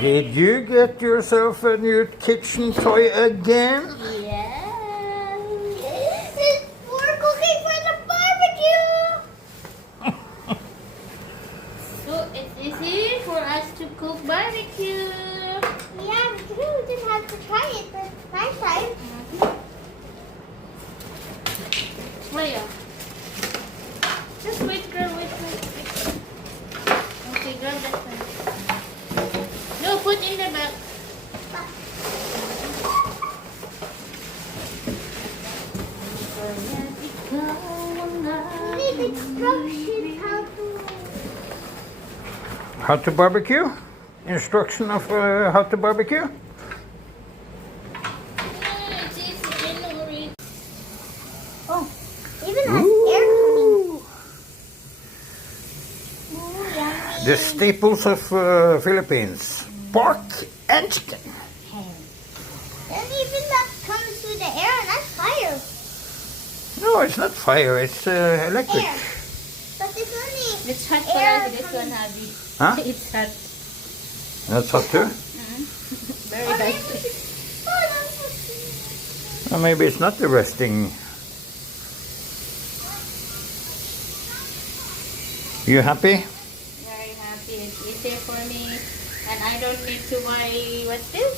Did you get yourself a new kitchen toy again? Yeah. We're cooking for the barbecue. So it's easy for us to cook barbecue. Yeah, we just have to try it for my time. Wait. Just wait, girl. Wait. Okay, grab that one. No, put in the back. Need instructions How to barbecue? Instruction of how to barbecue? Oh, even has air coming. The staples of Philippines. Pork and chicken. And even that comes through the air, and that's fire. No, it's not fire, it's electric. Air. But it's only It's hot for air us, this one, Abby. Huh? It's hot. That's hot too? Very hot. Or maybe it's not the resting. You happy? Very happy. It's easier for me. And I don't need to buy, what's this?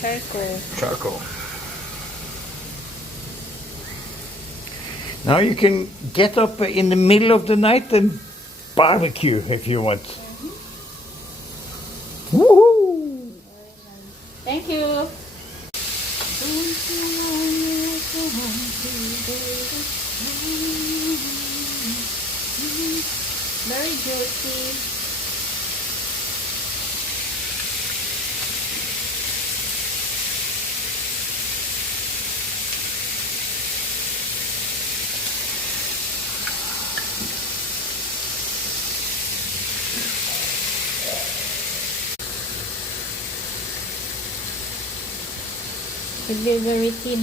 Charcoal. Charcoal. Now you can get up in the middle of the night and barbecue if you want. Woohoo! Thank you. Very juicy. Should be very thin.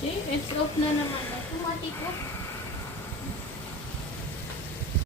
Okay, it's off na naman. Automatic off.